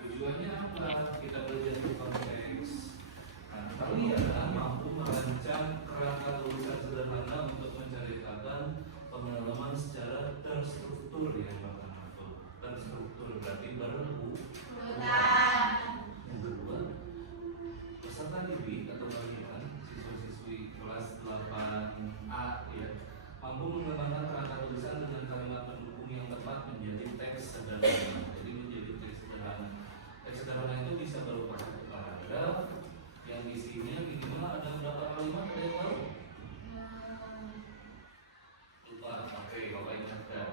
Tujuannya apa? Kita belajar di konteks. Nah, kalian mampu merancang kerangka tulisan sederhana untuk menceritakan pengalaman secara terstruktur ya Bapak Nato. Terstruktur berarti berurutan. Yang kedua, peserta didik atau kalian siswa-siswi kelas 8A ya mampu mengembangkan kerangka tulisan dengan kalimat pendukung yang tepat menjadi teks sederhana. Jadi menjadi teks sederhana. Teks sederhana itu bisa berupa paragraf yang isinya minimal ada berapa kalimat, ada yang tahu? Lupa, oke, Bapak ingatkan.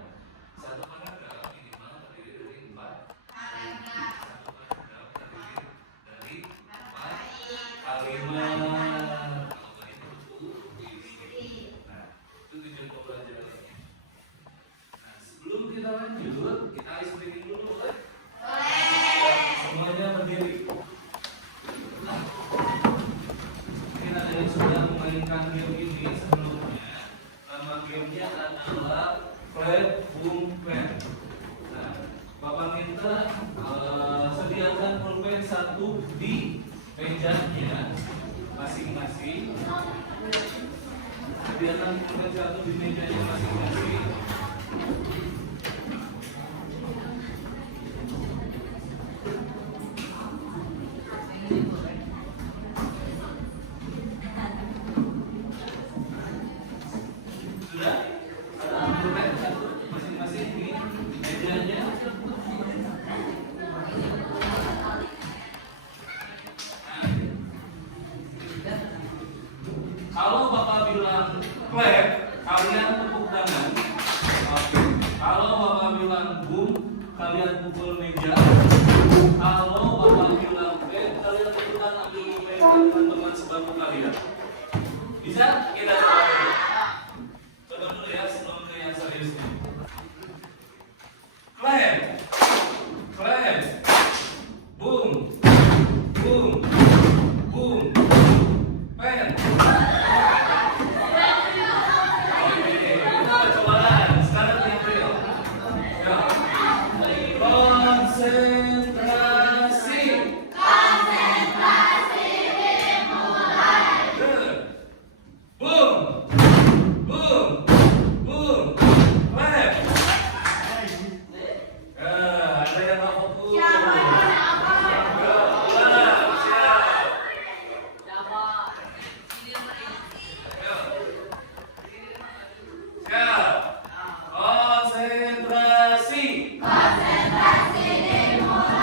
Satu paragraf minimal terdiri dari 4 kalimat. Satu paragraf terdiri dari 4 kalimat. Kalau itu isi. Nah, itu tujuan pembelajarannya. Nah, sebelum kita lanjut, kita ice breaking dulu kan? Semuanya berdiri. Mungkin ada yang sudah memainkan game ini sebelumnya. Nama gamenya adalah Flat Boom Pen. Nah, Bapak minta sediakan pulpen 1 di mejanya masing-masing. Sediakan pulpen 1 di mejanya masing-masing. Kalau Bapak bilang clap, kalian tepuk tangan. Oke. Kalau Bapak bilang boom, kalian pukul meja. Kalau Bapak bilang clap, kalian ikutan ambil pulpen teman-teman sebangku kalian. Bisa? Kita coba dulu. Coba dulu ya sebelum ke yang serius nih. Clap, clap, boom, boom, boom, pen. Konsentrasi. Konsentrasi dimulai.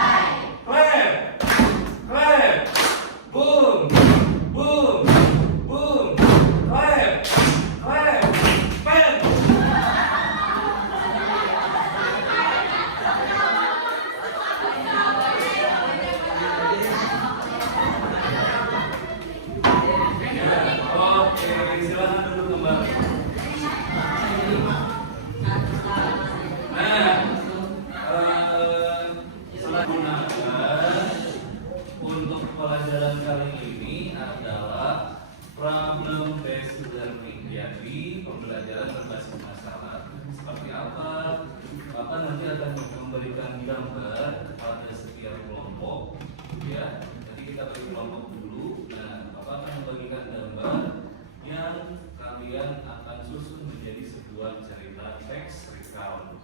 ya. Jadi kita bagi kelompok dulu. Nah, Bapak akan membagikan gambar yang kalian akan susun menjadi sebuah cerita teks recount.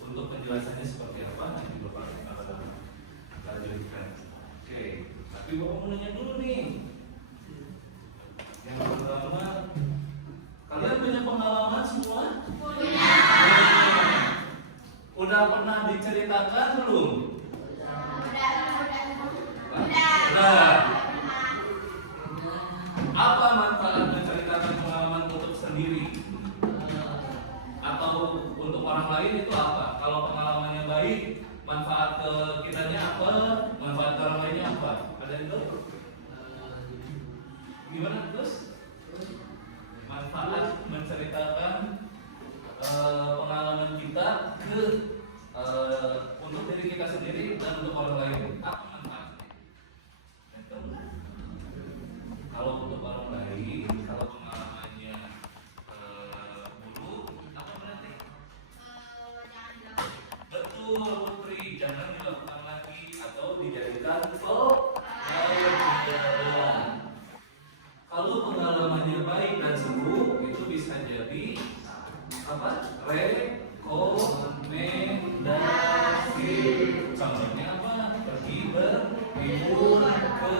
Untuk penjelasannya seperti apa nanti Bapak akan lanjutkan. Oke, tapi Bapak mau nanya dulu nih. Yang pertama, kalian punya pengalaman semua? Punya. Udah pernah diceritakan belum? Udah. Apa manfaat menceritakan pengalaman untuk sendiri? Atau untuk orang lain itu apa? Kalau pengalamannya baik, manfaat ke kitanya apa? Manfaat ke orang lainnya apa? Ada itu? Gimana terus? Manfaat menceritakan pengalaman kita ke untuk diri kita sendiri dan untuk orang lain. Apa manfaatnya? Kalau untuk orang lain, kalau pengalamannya buruk, apa berarti? Betul, Putri, jangan dilakukan lagi atau dijadikan pelajaran. Kalau pengalamannya baik dan seru, itu bisa jadi apa? Rekomendasi. Contohnya apa? Pergi berlibur ke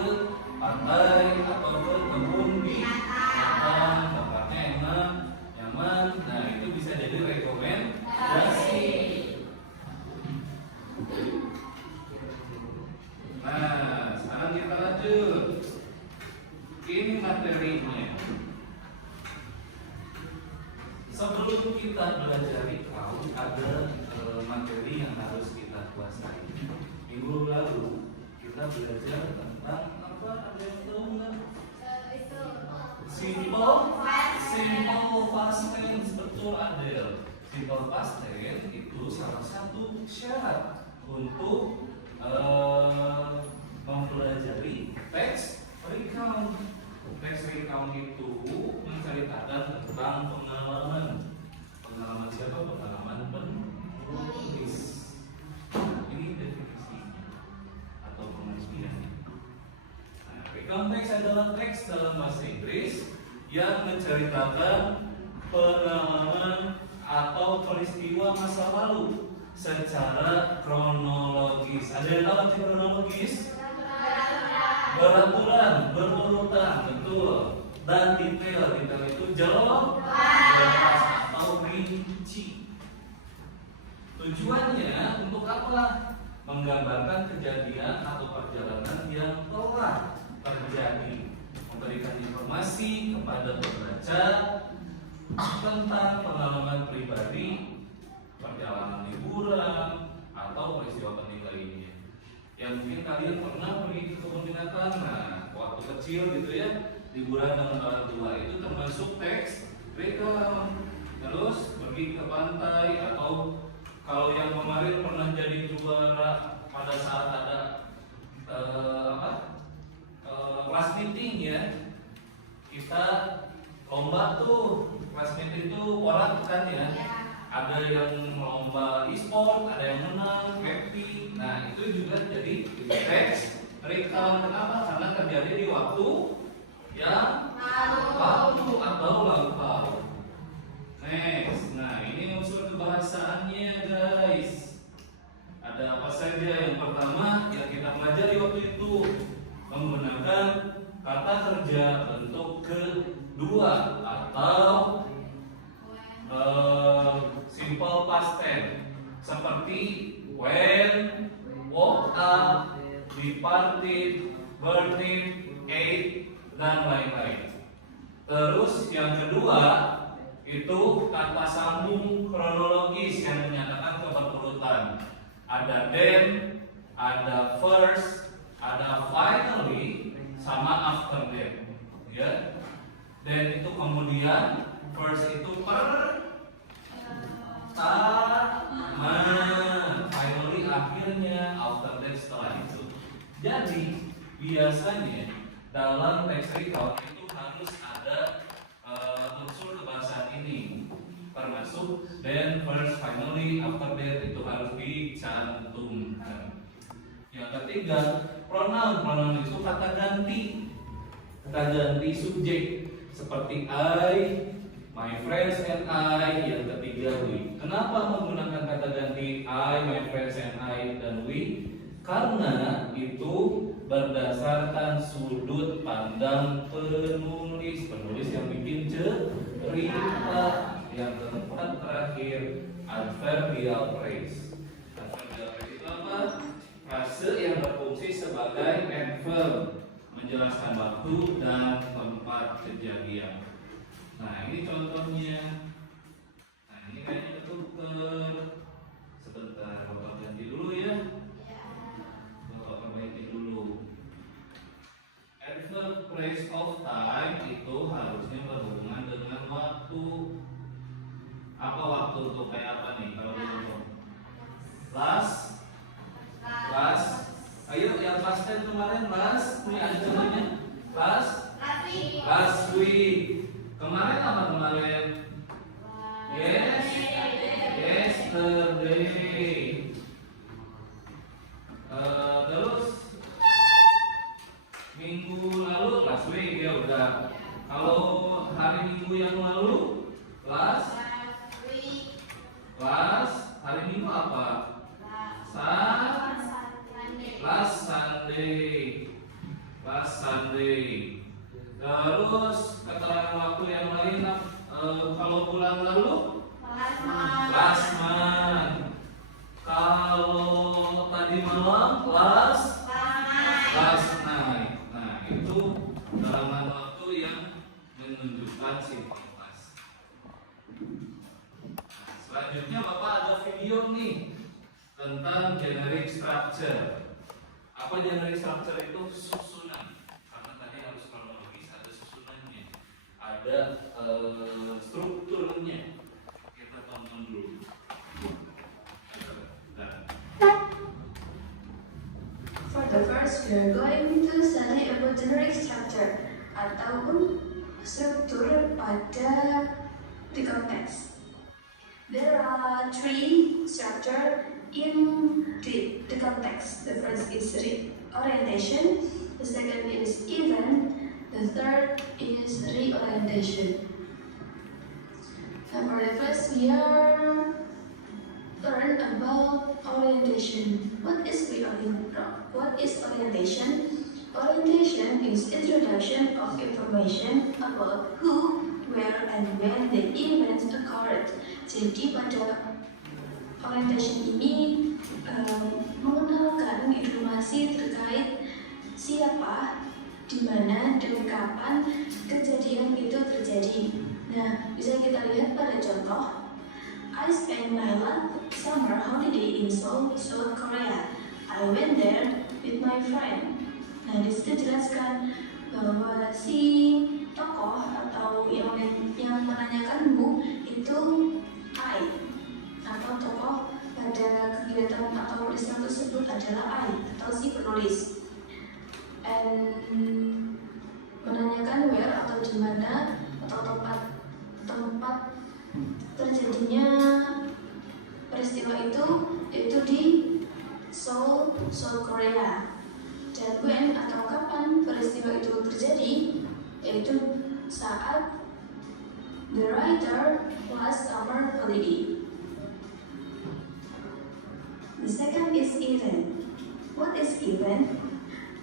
pantai atau ke kebun binatang, tempatnya enak, nyaman. Nah, itu bisa jadi rekomendasi. Nah, sekarang kita lanjut. Ini materinya. Sebelum kita belajar recount, ada materi yang harus kita kuasai. Minggu lalu kita belajar tentang apa? Ada yang tahu nggak? Simple past tense. Betul, Adel. Simple past tense itu salah satu syarat untuk mempelajari teks recount. Teks recount itu menceritakan tentang pengalaman siapa? Pengalaman penulis. Ini definisinya atau pengertiannya. Nah, recount teks adalah teks dalam bahasa Inggris yang menceritakan pengalaman atau peristiwa masa lalu secara kronologis. Ada yang tahu arti kronologis? Beraturan, berurutan, betul. Dan detail itu jelas atau rinci. Tujuannya untuk apa? Menggambarkan kejadian atau perjalanan yang telah terjadi, memberikan informasi kepada pembaca tentang pengalaman pribadi, perjalanan liburan, atau peristiwa penting lainnya. Yang mungkin kalian pernah pergi ke kebun binatang, nah waktu kecil gitu ya, liburan dengan orang tua, itu termasuk teks recount. Terus pergi ke pantai, atau kalau yang kemarin pernah jadi juara pada saat ada class meeting ya, kita lomba tuh, class meeting tuh orang kan ya. Ada yang lomba e-sport, ada yang menang, happy. Nah, itu juga jadi teks recount. Kenapa? Karena terjadi di waktu yang lalu atau lampau. Next. Nah, ini unsur kebahasaannya, guys. Ada apa saja? Yang pertama yang kita pelajari waktu itu menggunakan kata kerja bentuk kedua atau simple past tense seperti when, woke up, departed, burned, ate, dan lain-lain. Terus yang kedua itu kata sambung kronologis yang menyatakan keberurutan. Ada then, ada first, ada finally, sama after that. Ya. Then itu kemudian, first itu finally akhirnya, after that setelah itu. Jadi biasanya dalam teks recount itu harus ada unsur kebahasaan ini, termasuk then, first, finally, after that itu harus dicantumkan. Yang ketiga, pronoun. Pronoun itu kata ganti subjek seperti I, my friends and I. Yang ketiga, we. Kenapa menggunakan kata ganti I, my friends and I dan we? Karena itu berdasarkan sudut pandang penulis yang bikin cerita. Yang keempat terakhir, adverbial phrase. Adverbial phrase itu apa? Frase yang berfungsi sebagai adverb, menjelaskan waktu dan tempat kejadian. Nah, ini contohnya. Nah, ini kayaknya ketuker. Sebentar, Bapak ganti dulu ya. Bapak perbaiki dulu. Adverb phrase of time itu harusnya berhubungan dengan waktu. Apa waktu untuk kayak apa nih kalau dulu? Last. Ayo yang last time kemarin last. Ini ada contohnya. Last week. Kemarin apa kemarin? Yesterday. Terus minggu lalu last week ya udah. Kalau hari Minggu yang lalu last hari Minggu apa? Last Sunday. Terus keterangan waktu yang lain kalau bulan lalu last month. Kalau tadi malam last night. Nah, itu keterangan waktu yang menunjukkan simple past. Selanjutnya Bapak ada video nih tentang generic structure. Apa generic structure itu? Susunan. Karena tadi harus kronologis, ada susunannya, ada strukturnya. Kita tonton dulu. For the first, we are going to study about generic structure ataupun struktur pada the context. There are three structures in the context. The first is orientation, the second is event, the third is reorientation. And for the first, we are learn about orientation. What is orientation? Orientation is introduction of information about who, where, and when the events occurred. Jadi pada orientation ini mengenalkan informasi terkait siapa, di mana, dan kapan kejadian itu terjadi. Nah, bisa kita lihat pada contoh. I spent my last summer holiday in Seoul, South Korea. I went there with my friend. Nah, disitu dijelaskan bahwa si tokoh atau yang menanyakanmu itu I, atau tokoh pada kegiatan atau peristiwa tersebut adalah I atau si penulis. And menanyakan where atau di mana atau tempat terjadinya peristiwa itu yaitu di Seoul, South Korea. Dan when atau kapan peristiwa itu terjadi yaitu saat the writer last summer holiday. The second is event. What is event?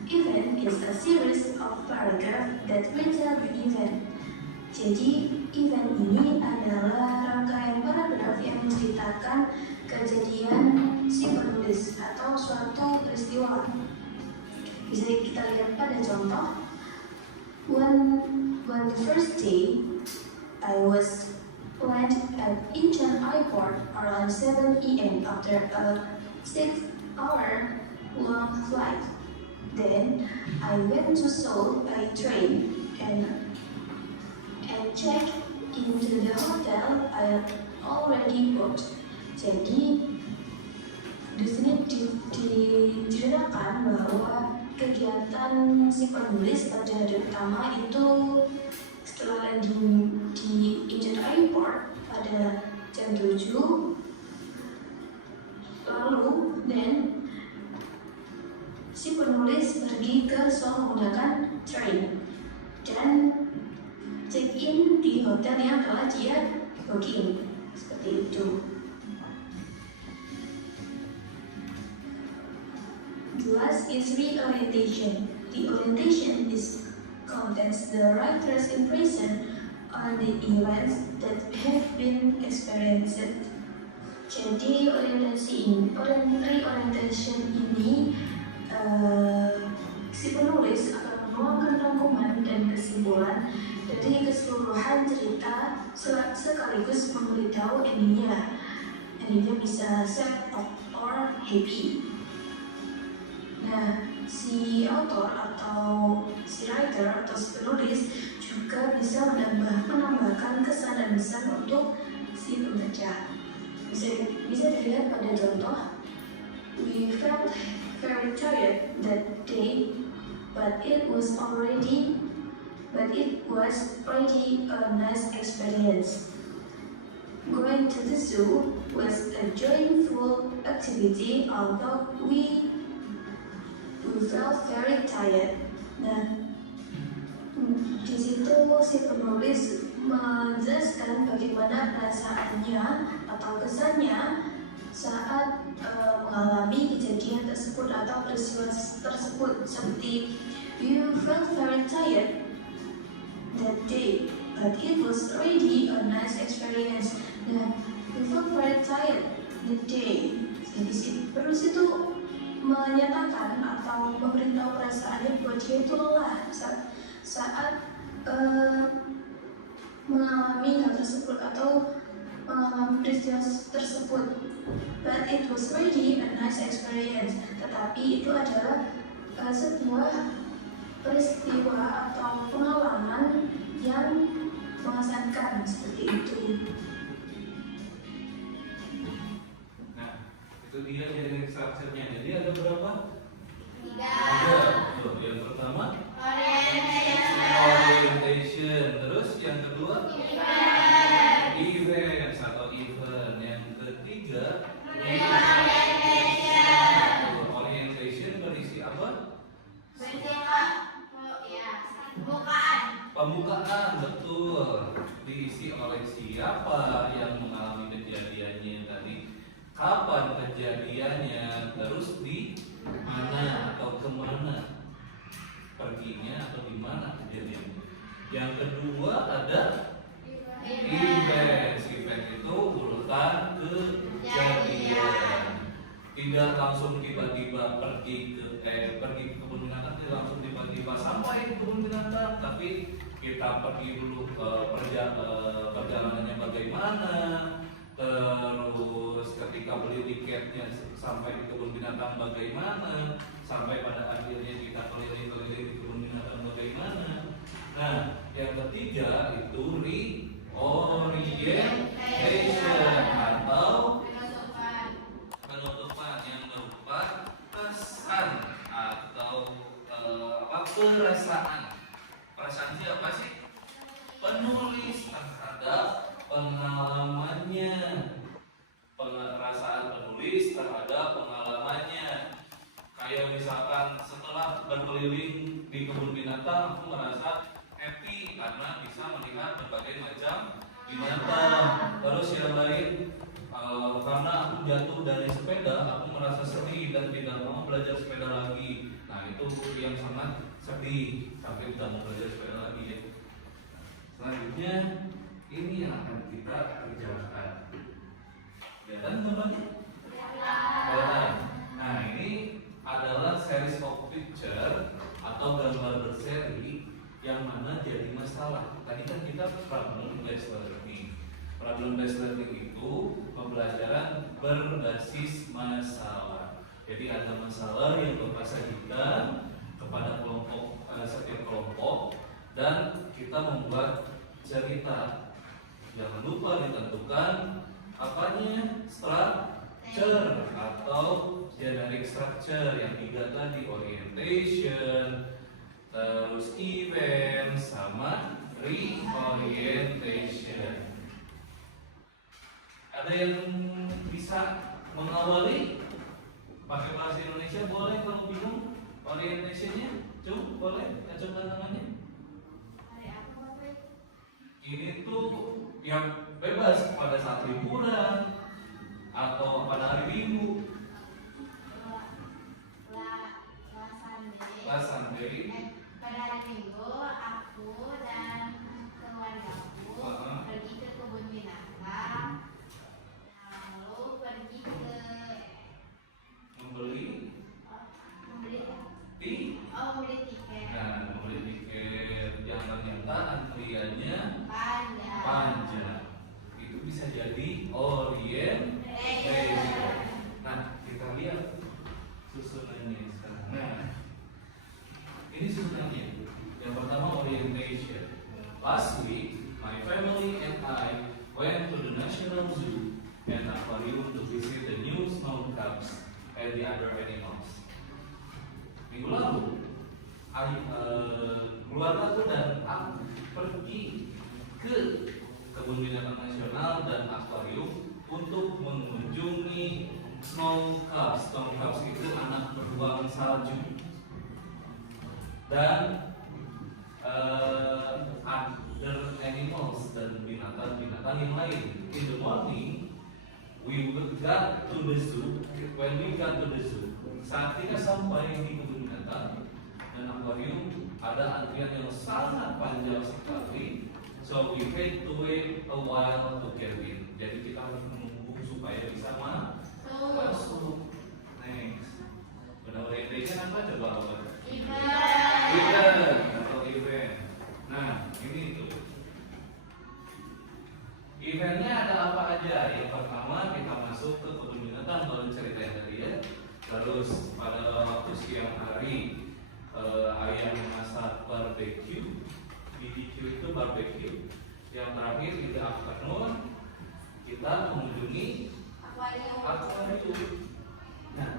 Event is a series of paragraph that will tell the event. Jadi event ini adalah rangkaian paragraf yang menceritakan kejadian si penulis atau suatu peristiwa. Bisa kita lihat pada contoh. When the first day I was landed at Incheon Airport around 7 p.m. after a 6-hour-long flight. Then I went to Seoul by train and checked into the hotel I had already booked. Jadi di sini diceritakan bahwa kegiatan si penulis pada hari pertama itu setelah landing di Incheon Airport pada jam 7, lalu mereka selalu menggunakan train dan check-in di hotel yang telah dia booking, seperti itu. The last is reorientation. The orientation is contains the writer's impression on the events that have been experienced. Jadi reorientation ini si penulis akan menuangkan rangkuman dan kesimpulan dari keseluruhan cerita sekaligus memberitahu endingnya. Endingnya bisa sad or happy. Nah, si author atau si writer atau si penulis juga bisa menambahkan kesan dan pesan untuk si pembaca. Bisa dilihat pada contoh, we felt very tired that day, but it was already a nice experience. Going to the zoo was a joyful activity, although we felt very tired. Nah, di situ si penulis menjelaskan bagaimana perasaannya atau kesannya saat mengalami kejadian tersebut atau peristiwa tersebut, seperti you felt very tired that day, but it was already a nice experience. Nah, you felt very tired that day. Jadi si penulis itu menyatakan atau memberitahu perasaannya bahwa dia itu lelah saat mengalami hal tersebut atau mengalami peristiwa tersebut. But it was really a nice experience. Tetapi itu adalah sebuah peristiwa atau pengalaman yang mengesankan, seperti itu. Itu dia jadi structure-nya. Jadi ada berapa? 3. Ada. Tuh, yang pertama orientation. Terus yang kedua event atau event. Yang ketiga orientation berisi apa? Pembukaan, betul. Diisi oleh siapa yang mengalami kejadiannya tadi, kapan kejadiannya, terus di mana atau kemana perginya atau di mana kejadiannya. Yang kedua ada event. Event itu urutan kejadian. Tidak langsung tiba-tiba pergi ke kebun binatang, tidak langsung tiba-tiba sampai ke kebun binatang, tapi kita pergi dulu ke perjalanannya bagaimana. Terus ketika beli tiketnya sampai di kebun binatang bagaimana, sampai pada akhirnya kita keliling-keliling di kebun binatang bagaimana. Nah, yang ketiga itu reorientation atau penutupan yang berupa kesan atau perasaan. Perasaan siapa sih? Penulis terhadap pengalamannya, perasaan penulis terhadap pengalamannya. Kayak misalkan setelah berkeliling di kebun binatang, aku merasa happy karena bisa melihat berbagai macam binatang. Terus yang lain, karena aku jatuh dari sepeda, aku merasa sedih dan tidak mau belajar sepeda lagi. Nah, itu yang sangat sedih, sampai tidak mau belajar sepeda lagi ya. Selanjutnya ini yang akan kita kerjakan. Kelihatan gambarnya? Kelihatan. Nah, ini adalah series of picture atau gambar berseri yang mana jadi masalah. Tadi kan kita problem based learning. Problem based learning itu pembelajaran berbasis masalah. Jadi ada masalah yang Bapak sajikan kepada setiap kelompok dan kita membuat cerita. Jangan lupa ditentukan apanya, structure atau generic structure. Yang 3 tadi orientation, terus event sama reorientation. Ada yang bisa mengawali pakai bahasa Indonesia boleh, kalau bingung orientationnya Cung, boleh acungkan tangannya. Ini tuh yang bebas pada saat liburan atau pada hari Minggu. Last Sunday. Pada hari Minggu aku dan keluargaku pergi ke kebun binatang, lalu pergi ke membeli tiket. Nah, membeli tiket yang ternyata antriannya Panjang. itu bisa jadi orientation. Nah, kita lihat susunannya sekarang. Nah, ini susunannya. Yang pertama orientation. Last week, my family and I went to the National Zoo and Aquarium to visit the new snow crabs and the other animals. Minggu lalu, keluargaku dan aku pergi ke kebun binatang nasional dan akuarium untuk mengunjungi snow crabs. Snow crabs itu anak beruang salju dan other animals dan binatang-binatang yang lain. In the morning, we got to the zoo. When we got to the zoo, saat kita sampai di kebun binatang dan akuarium, ada antrian yang sangat panjang sekali. So we had to wait a while to get in. Jadi kita harus menunggu supaya bisa masuk. Next. Benar orientation apa coba apa? Event atau event. Nah, ini tuh. Eventnya ada apa aja? Yang pertama kita masuk ke kebun binatang, baru ceritain tadi ya. Terus pada waktu siang hari ayah memasak barbecue. BBQ itu barbecue. Yang terakhir di afternoon kita mengunjungi akuarium. Nah,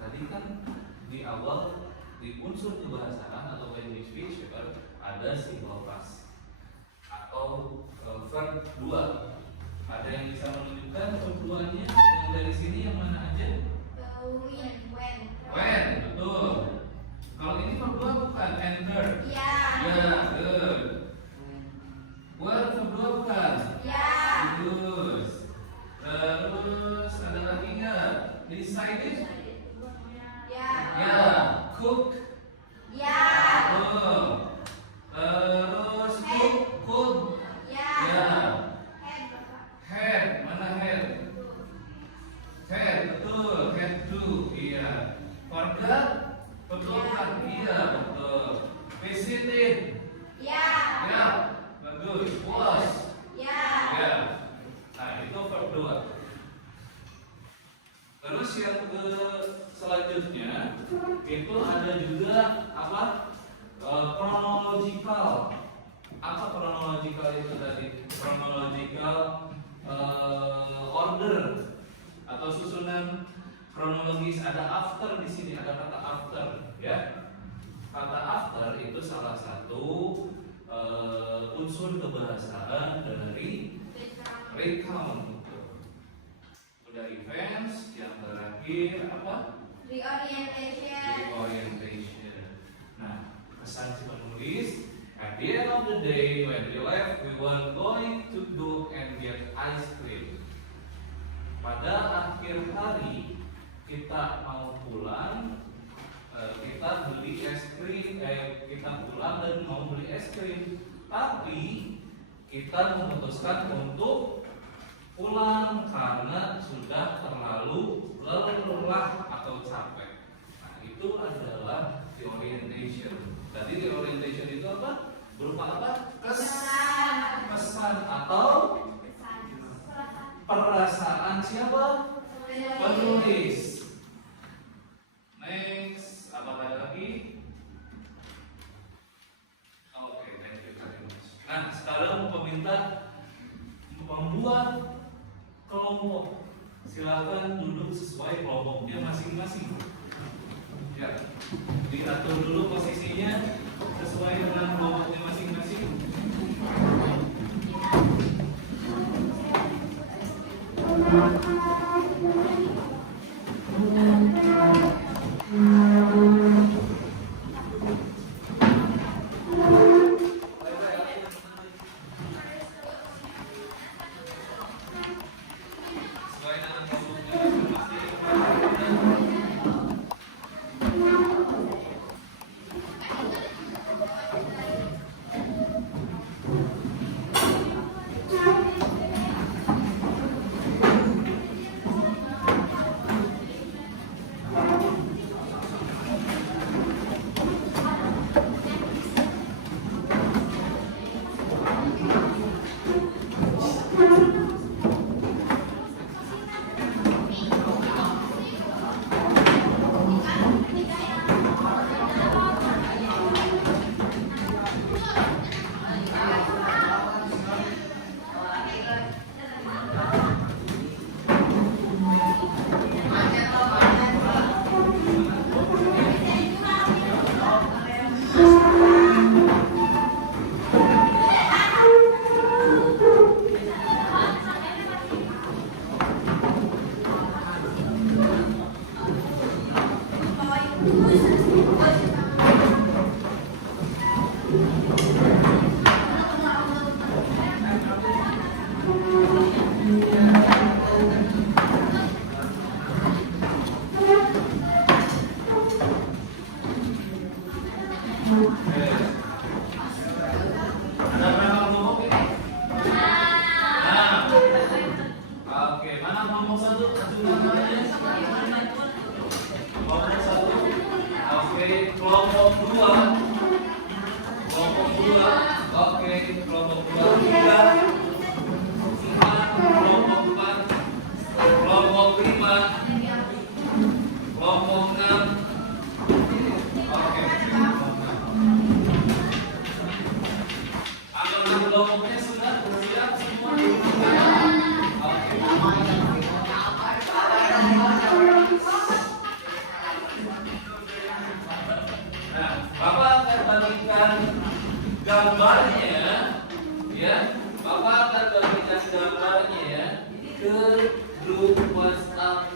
tadi kan di awal di unsur kebahasaan atau language feature ada simple past atau verb 2. Ada yang bisa menunjukkan verb 2-nya yang dari sini yang mana aja? When, betul. Kalau ini verb 2 bukan enter. Ya, good. Where verb 2 bukan? Bagus. Terus ada lagi nggak? Decided? Ya. Cook? Ya. Terus cook? Ya. Head, mana head? Head, betul. Head to, iya. Forgot? Perlukan, iya, betul. Visited? Ya. Bagus. Was? Ya. Nah, itu verb 2. Terus yang selanjutnya itu ada juga apa? Chronological. Apa chronological itu tadi? Chronological order atau susunan kronologis. Ada after di sini, ada kata after, ya. Kata after itu salah satu unsur kebahasaan dari recount. Udah events, yang terakhir apa? Reorientation. Nah, pesan si penulis, at the end of the day when we left, we were going to go and get ice cream. Pada akhir hari kita mau pulang, kita beli es krim, kita pulang dan mau beli es krim, tapi kita memutuskan untuk pulang karena sudah terlalu lelah atau capek. Nah, itu adalah reorientation. Tadi reorientation itu apa? Berupa apa? Pesan atau perasaan siapa? Penulis. Next, apa lagi? Oke, thank you very much. Nah, sekarang peminta membuat kelompok. Silakan duduk sesuai kelompoknya masing-masing. Ya, diatur dulu posisinya sesuai dengan kelompoknya masing-masing. Ada berapa kelompok ini? Nah. Oke, mana kelompok satu? Ajukan tangannya. Kelompok satu. Oke, kelompok dua. Kelompok dua. Oke, kelompok dua. Tiga. Empat. Kelompok empat. Kelompok lima. Kelompok enam. Oke. Apakah kelompoknya sudah siap semua? Oke. Nah, Bapak akan bagikan gambarnya, ya. Bapak akan bagikan gambarnya ke grup WhatsApp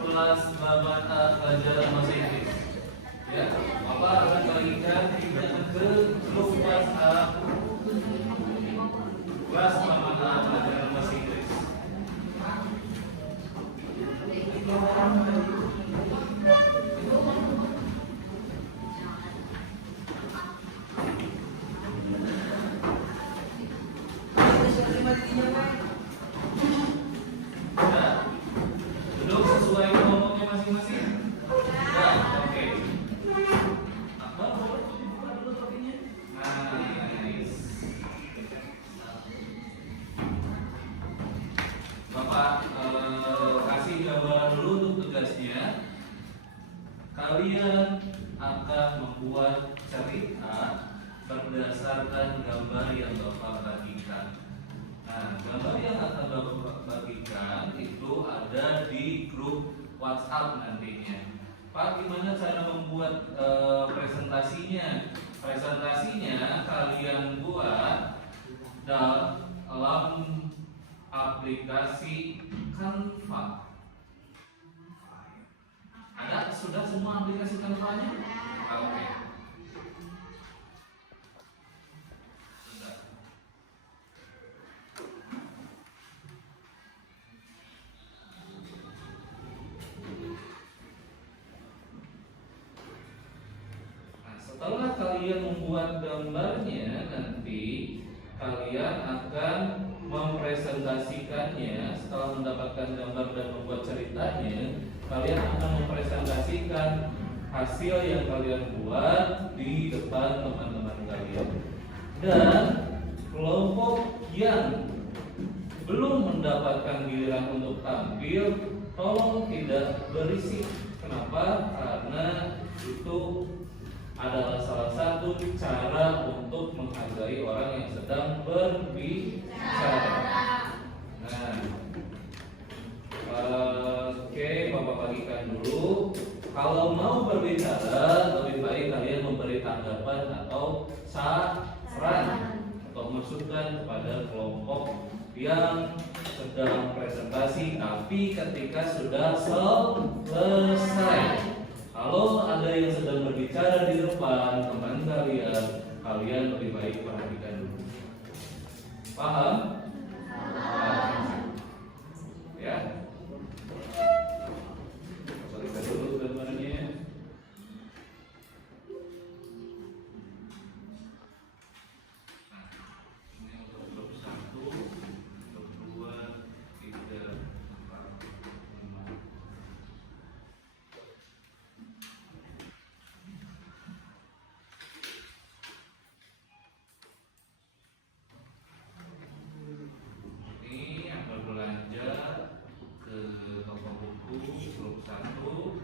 kelas Babata Pelajaran Bahasa Inggris. Ya, Bapak akan bagikan ke grup WhatsApp kelas Babata Pelajaran Bahasa Inggris. Ya, duduk sesuai kelompoknya masing-masing. Ya, oke. Buka dulu topinya. Nice. Bapak kasih gambaran dulu untuk tugasnya. Kalian akan membuat cerita berdasarkan gambar yang Bapak bagikan. Nah, gambar yang akan Bapak bagikan itu ada di grup WhatsApp nantinya. Pak, gimana cara membuat presentasinya? Presentasinya kalian buat dalam aplikasi Canva. Ada sudah semua aplikasi Canva-nya? Oke. Sudah. Nah, setelah kalian membuat gambarnya, nanti kalian akan mempresentasikannya. Setelah mendapatkan gambar dan membuat ceritanya, kalian akan mempresentasikan hasil yang kalian buat di depan teman-teman kalian. Dan kelompok yang belum mendapatkan giliran untuk tampil, tolong tidak berisik. Kenapa? Karena itu adalah salah satu cara untuk menghargai orang yang sedang berbicara. Nah, oke, Bapak bagikan dulu. Kalau mau berbicara, lebih baik kalian memberi tanggapan atau saran atau masukan kepada kelompok yang sedang presentasi. Tapi ketika sudah selesai, kalau ada yang sedang berbicara di depan teman kalian, kalian lebih baik perhatikan dulu. Paham? Ya. Perhatikan dulu gambarnya. Nah, ini untuk grup 1, grup 2, 3, 4, 5. Ini yang berbelanja ke toko buku grup 1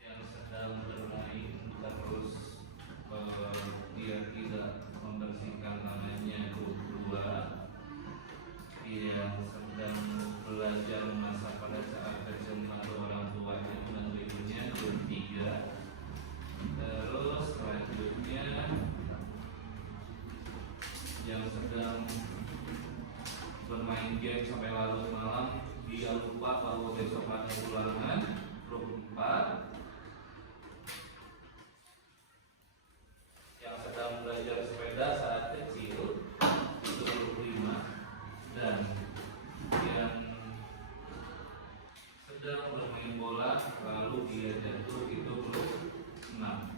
yang sedang bermain terus dia tidak membersihkan tangannya. Grup 2 yang sedang belajar memasak pada saat kecematan orang tuanya dan berikutnya. Grup 3 terus selanjutnya yang sedang bermain game sampai larut malam, dia lupa bahwa besok pagi ulangan. Grup 4 yang sedang belajar sepeda saat kecil itu grup 5, dan yang sedang bermain bola lalu dia jatuh itu grup 6.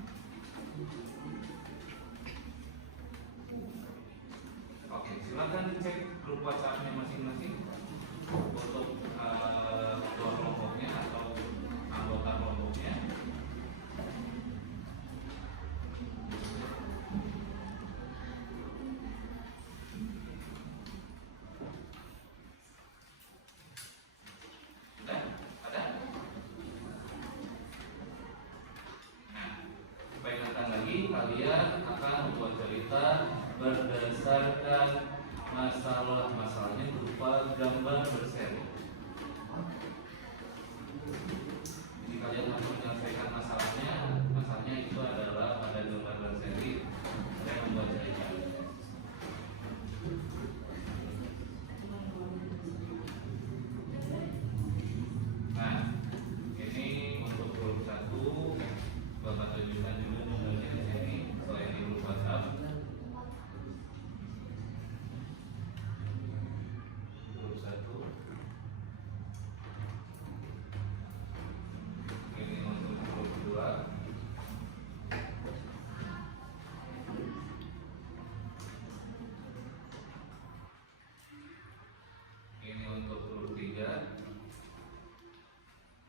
Oke, silakan dicek grup WhatsApp-nya masing-masing untuk ketua kelompoknya atau anggota kelompoknya. Ada? Nah, supaya ingatkan lagi, kalian akan membuat cerita berdasarkan masalahnya berupa gambar berseri. Jadi kalian harus menyelesaikan masalahnya itu adalah pada gambar berseri dan membuat cerita. Nah, ini untuk grup 1 Bapak tunjukkan dulu modelnya di sini selain di grup WhatsApp. Grup 1. Ini untuk grup 2. Ini untuk grup 3.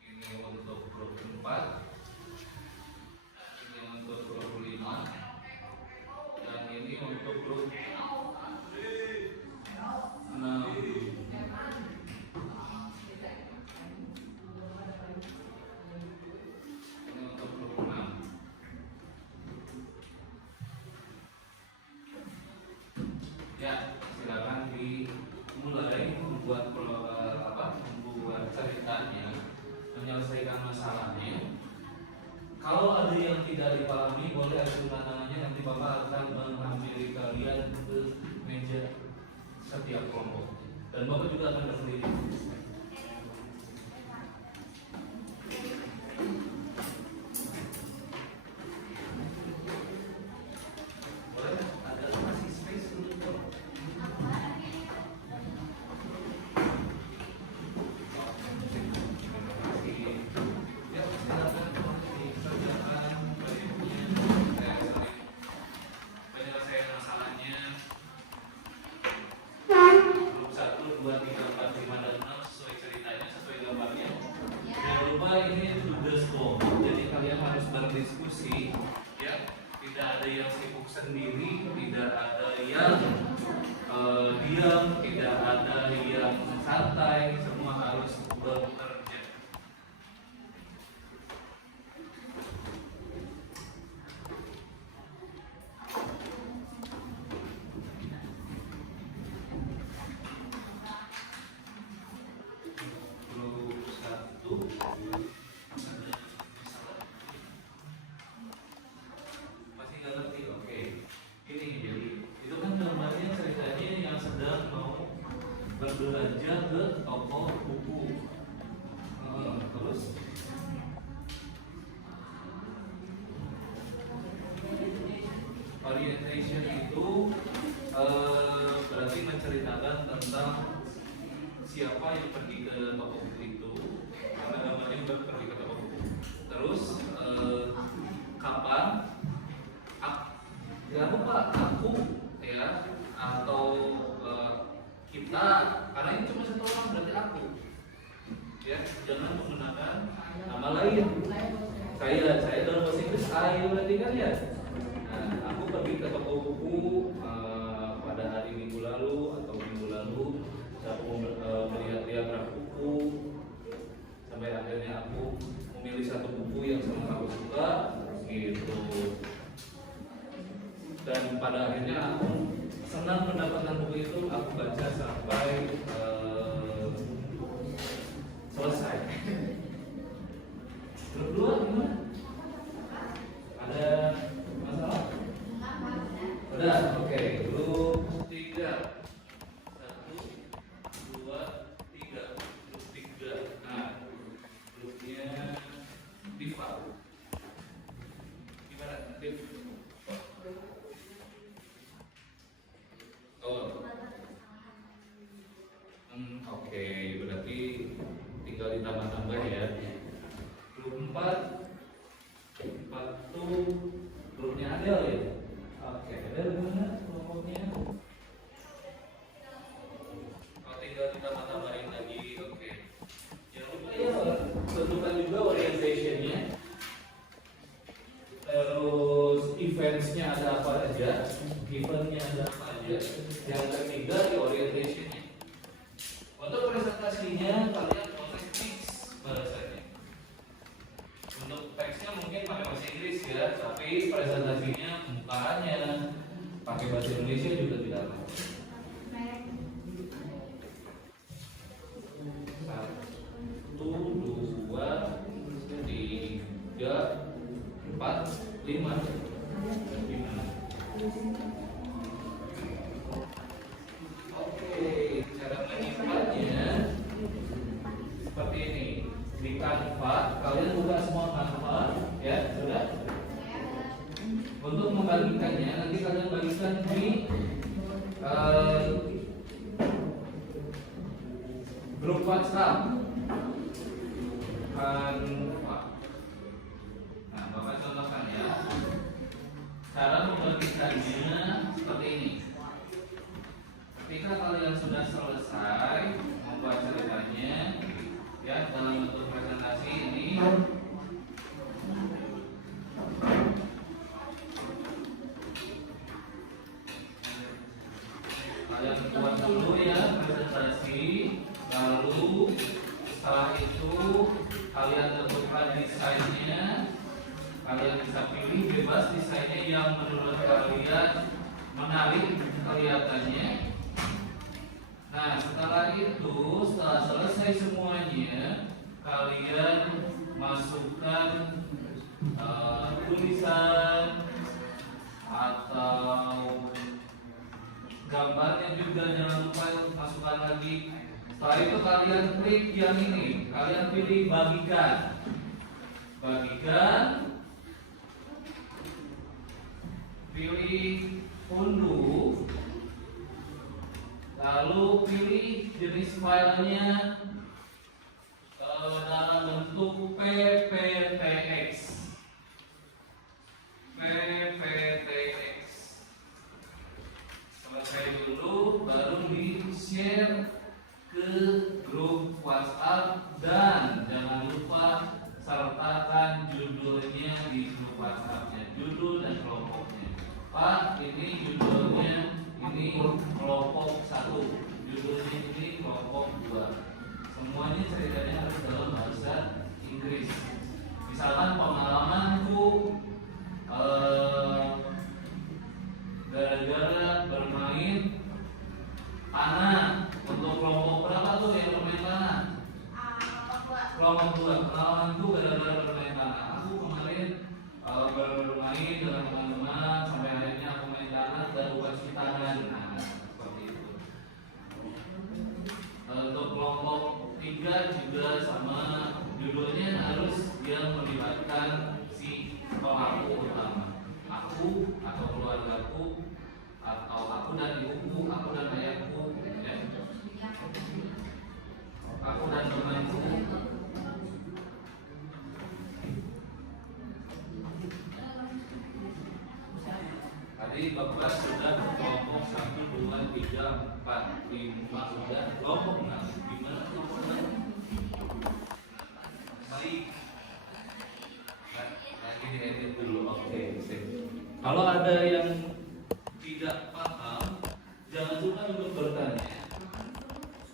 Ini untuk grup 4. Ini untuk grup 5. Dan ini untuk grup 6. Ini untuk grup 6. Ya, silakan dimulai membuat ceritanya, menyelesaikan masalahnya. Kalau ada yang tidak dipahami, boleh ajukan tangannya, nanti Bapak akan menghampiri kalian ke meja setiap kelompok. Dan Bapak juga akan berdiri. Boleh? Ada masih space untuk ya, silakan dikerjakan penyelesaian masalahnya. Grup 1, 2, 3, 4, 5, dan 6 sesuai ceritanya, sesuai gambarnya. Jangan lupa ini tugas kelompok, jadi kalian harus berdiskusi, ya. Tidak ada yang sibuk sendiri, tidak ada yang diam, tidak ada yang santai, semua harus bekerja. Grup 1 masih nggak ngerti? Oke, ini jadi itu kan gambarnya ceritanya yang sedang mau berbelanja ke toko buku. Terus orientation itu berarti menceritakan tentang siapa yang pergi ke toko buku itu, karena gambarnya udah pergi ke toko buku. Terus kapan? Jangan lupa aku, ya, atau kita, karena ini cuma satu orang, berarti aku, ya. Jangan menggunakan nama lain. Saya dalam bahasa Inggris I berarti kan, ya. Nah, aku pergi ke toko buku pada hari Minggu lalu atau minggu lalu. Aku melihat-lihat rak buku sampai akhirnya aku memilih satu buku yang sangat aku suka, gitu. Dan pada akhirnya aku senang mendapatkan buku itu, aku baca sampai selesai. Grup 2 gimana? Ada masalah? Udah, oke. Grup 3. 1, 2, 3. Grup 3. Nah, semoga ya. Grup 4 tuh grupnya Adel ya. Oke, Adel gimana kelompoknya? Oh, tinggal kita tambahin lagi. Oke. Jangan lupa ya tentukan juga orientationnya. Terus eventsnya ada apa aja, eventnya ada apa aja. Yang ketiga di orientationnya. Untuk presentasinya kalian boleh fix bahasanya. Untuk teksnya mungkin pakai bahasa Inggris ya, tapi presentasinya mukanya pakai bahasa Indonesia juga tidak apa. 1, 2, 3, 4, 5. Gimana? Oke, cara menyimpannya seperti ini. Di Canva, kalian buka semua Canva, ya sudah. Untuk membagikannya, nanti kalian bagikan di grup WhatsApp Canva. Nah, Bapak contohkan ya. Cara membagikannya seperti ini. Ketika kalian sudah selesai membuat ceritanya, ya dalam bentuk presentasi ini, kalian buat dulu ya presentasi, lalu setelah itu kalian tentukan desainnya. Kalian bisa pilih bebas desainnya yang menurut kalian menarik kelihatannya. Nah, setelah itu, setelah selesai semuanya, kalian masukkan tulisan atau gambarnya juga, jangan lupa masukkan lagi. Setelah itu kalian klik yang ini, kalian pilih bagikan. Bagikan, pilih unduh, lalu pilih jenis filenya dalam bentuk PPTX. Selesai dulu, baru di share ke grup WhatsApp dan jangan lupa sertakan judulnya di grup WhatsAppnya, judul dan kelompoknya. Pak, ini judulnya ini kelompok 1, judulnya ini kelompok 2. Semuanya ceritanya harus dalam bahasa Inggris. Misalkan pengalamanku gara-gara bermain tanah. Untuk kelompok berapa tuh yang bermain tanah? Kelompok 2. Pengalamanku gara-gara bermain tanah. Aku kemarin bermain dengan teman-teman sampai akhirnya aku main tanah dan luka cuci tangan. Nah, seperti itu. Untuk kelompok 3 juga sama, judulnya harus yang melibatkan si pelaku utama. Aku atau keluargaku, atau aku dan ibuku, aku dan ayahku, ya. Aku dan temanku. Tadi Bapak sudah kelompok 1, 2, 3, 4, 5 sudah. Kelompok 6 gimana kelompok 6? Baik. Lagi diedit dulu. Oke, sip. Kalau ada yang tidak paham, jangan lupa untuk bertanya.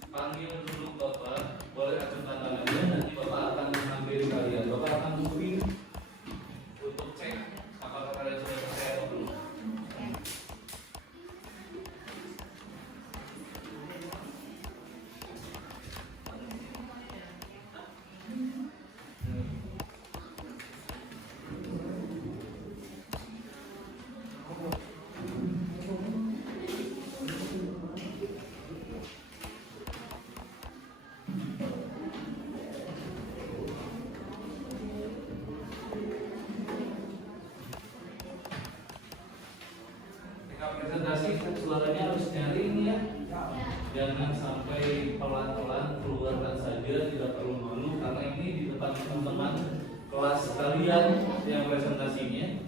Panggil dulu Bapak, boleh ajukan tangannya, nanti Bapak akan menghampiri kalian. Bapak akan moving untuk cek apakah kalian sudah percaya atau belum. Presentasi suaranya harus nyaring ya, jangan sampai pelan-pelan keluarkan saja, tidak perlu malu karena ini kelas kalian yang presentasinya,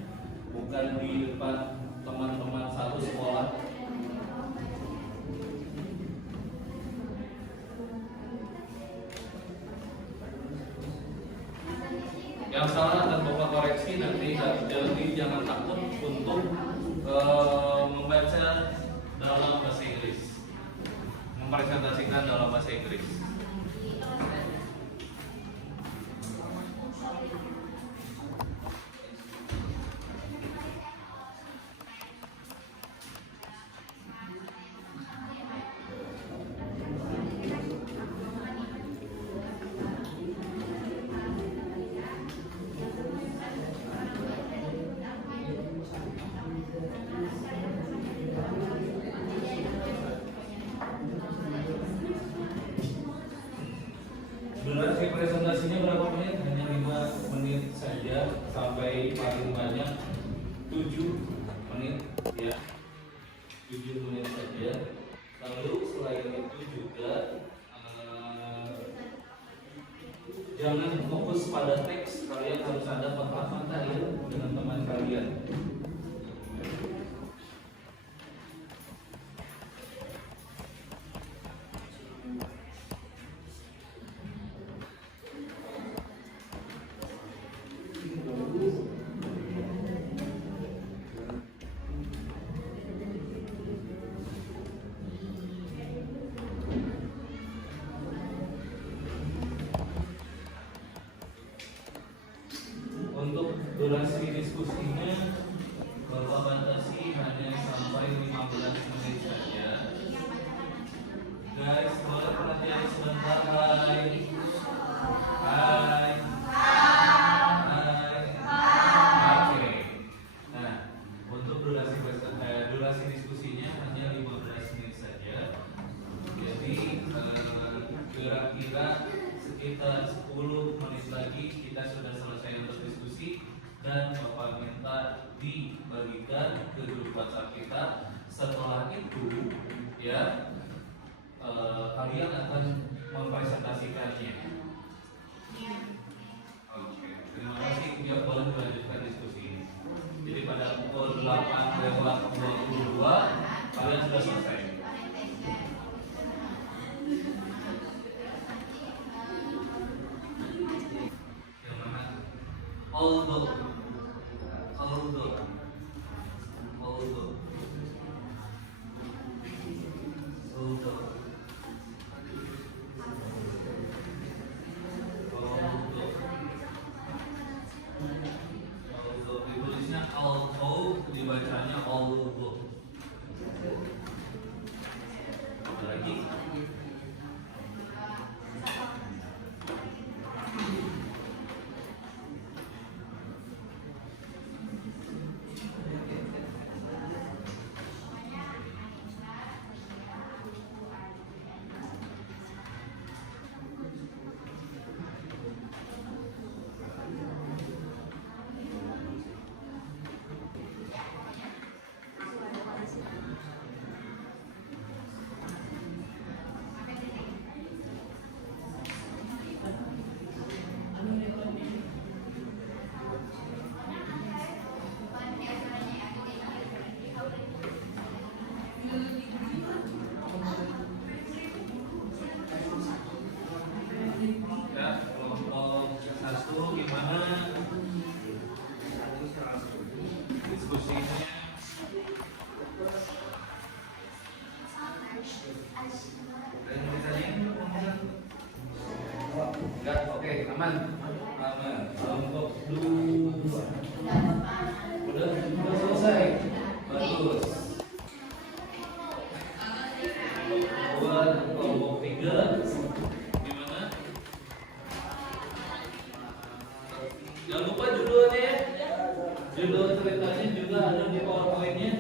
bukan di depan teman-teman satu sekolah. Yang salah akan Bapak koreksi nanti, jadi jangan takut untuk membaca dalam bahasa Inggris, mempresentasikan dalam bahasa Inggris. Durasi presentasinya berapa menit? Hanya 5 menit saja, sampai paling banyak 7 menit ya. 7 menit saja. Lalu selain itu juga jangan fokus pada teks, kalian harus ada kontak-kontak ya dengan teman kalian. Untuk durasi diskusinya Bapak batasi hanya sampai 15 menit saja. Guys, boleh perhatian sebentar. Hai. Hai. Hai. Oke. Nah, untuk durasi diskusinya hanya 15 menit saja. Jadi kira-kira sekitar 10 menit lagi kita sudah selesai untuk diskusi, dan Bapak minta dibagikan ke grup WhatsApp kita. Setelah itu ya kalian akan mempresentasikannya. Oke, terima kasih. Ya, boleh melanjutkan diskusi ini. Jadi pada pukul 8:22 kalian sudah selesai. Although ditulisnya although, dibacanya although. Ada lagi? Ya, kelompok 1 gimana diskusinya? Enggak, oke, aman. Kelompok 2 udah selesai, bagus. Buat kelompok 3 gimana? Jangan lupa judulnya ya. Judul ceritanya juga ada di PowerPoint-nya.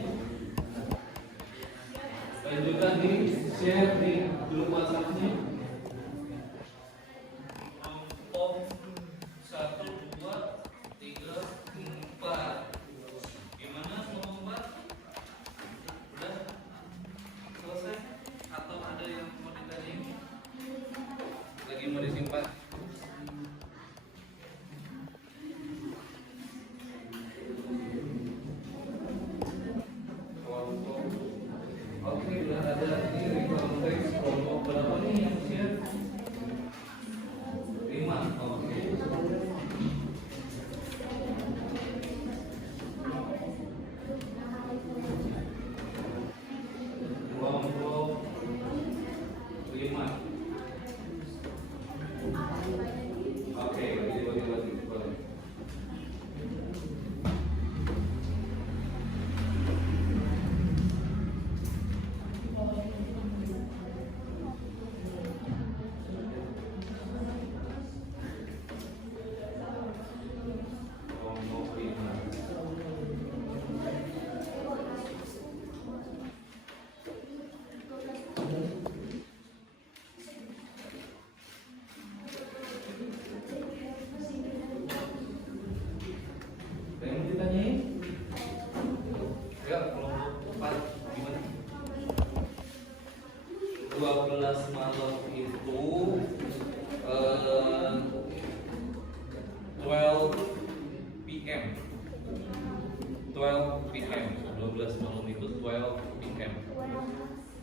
Dan juga di share di grup WhatsApp-nya. Kelompok 1, 2, 3, 4. Gimana kelompok 4? Udah selesai? Atau ada yang mau ditanya? Lagi mau disimpan?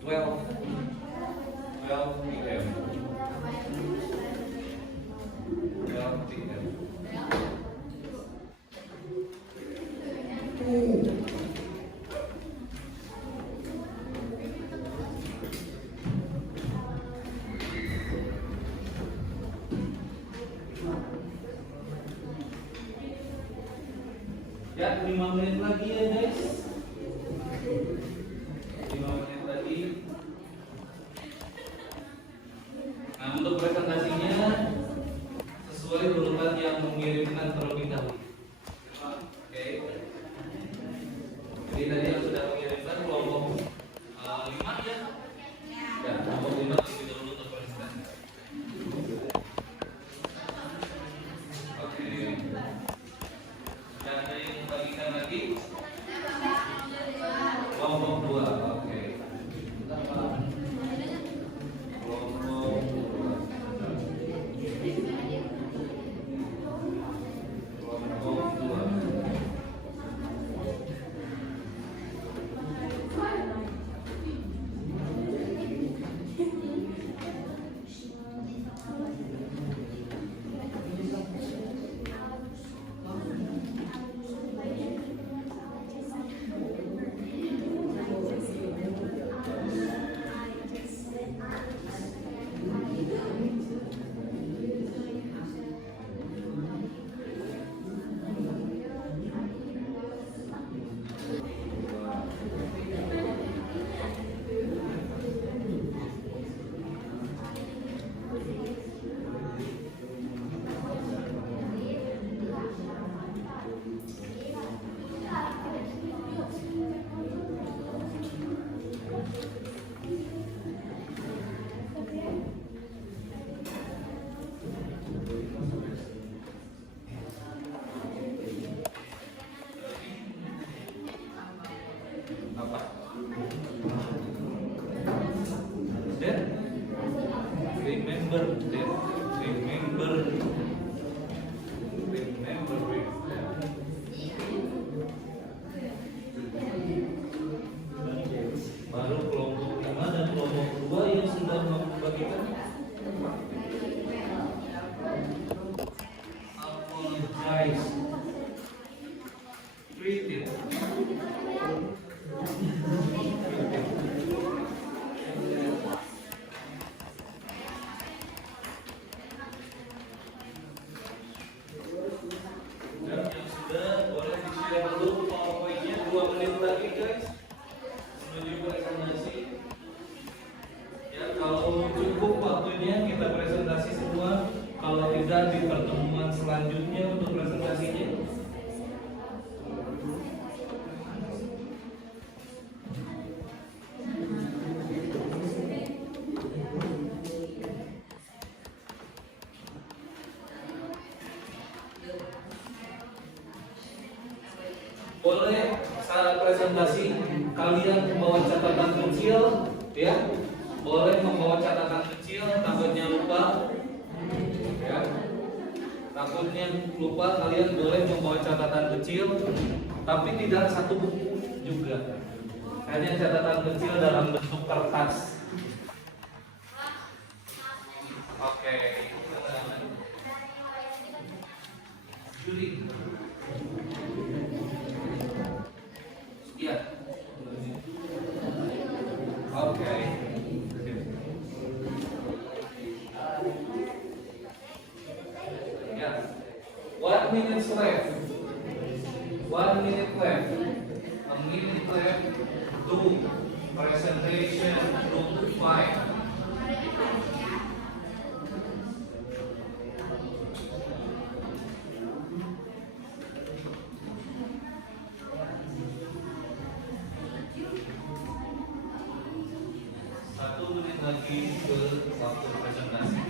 PM. 12 PM. Ya, 5 menit lagi ya guys. 5 menit lagi. Nah, untuk presentasinya sesuai urutan yang mengirimkan terlebih dahulu. Oke. Jadi tadi yang sudah mengirimkan kelompok 5 ya. Ya, kelompok 5 lebih dahulu untuk presentasi. Oke. Ya, ada yang bagikan lagi? Kelompok 2. Oke. Kelompok 2. Kelompok 2. Apa? That remember that remember baru kelompok 5 dan kelompok 2 yang sudah membagikan apologize, treat it. Dan yang sudah boleh di-share dulu PowerPoint-nya 2 menit lagi guys menuju presentasi. Ya, kalau cukup waktunya kita presentasi semua, kalau tidak di pertemuan selanjutnya untuk presentasinya. Boleh saat presentasi kalian membawa catatan kecil, ya. Boleh membawa catatan kecil, takutnya lupa, ya. Takutnya lupa, kalian boleh membawa catatan kecil, tapi tidak satu buku juga. Hanya catatan kecil dalam bentuk kertas. Oke. Juli. Ya. Oke. Ya. 1 minute left. 1 minute left. A minute left to presentation group 5. Lagi ke waktu presentasi.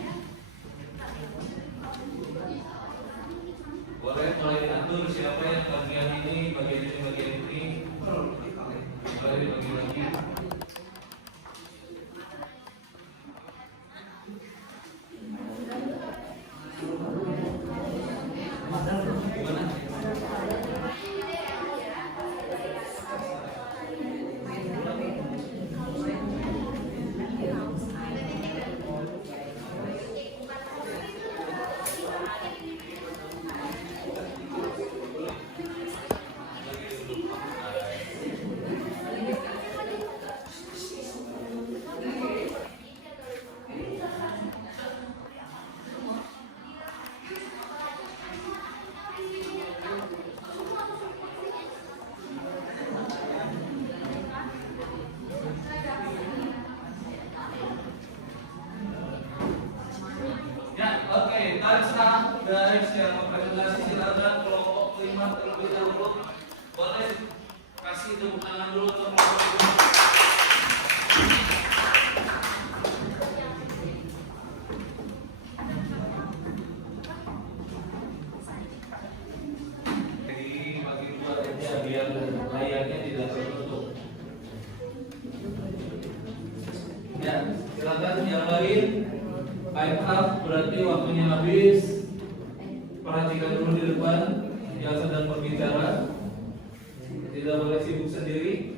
Boleh mulai atur siapa yang bagian ini, bagian ini. Boleh dibagi lagi. Gimana? yang mau presentasi silakan kelompok 5 terlebih dahulu. Boleh kasih tepuk tangan dulu untuk kelompok 5. Silakan yang lain. Time up berarti waktunya habis. Perhatikan dulu di depan yang sedang berbicara. Tidak boleh sibuk sendiri.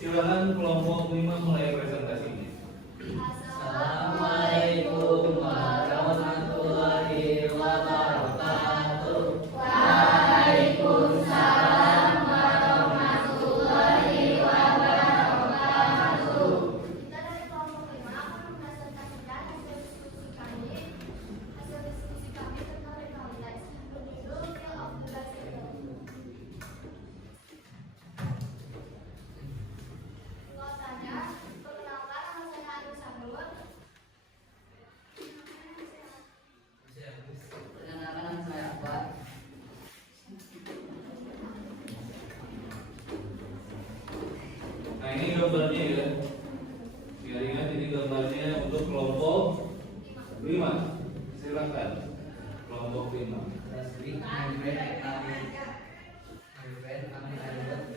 Silakan kelompok 5 mulai presentasinya. Assalamualaikum warahmatullahi wabarakatuh. Waalaikumsalam warahmatullahi wabarakatuh. Kita dari kelompok 5 akan mempresentasikan hasil diskusi kami tentang revitalisasi berjudul Feel of the Bicycle. Anggotanya, perkenalkan nama saya Agus Sabrut. Perkenalkan saya Akbar. Nah ini gambarnya ya. Biar ingat ini gambarnya untuk kelompok 5. Silakan kelompok 5. Last week my friend Amin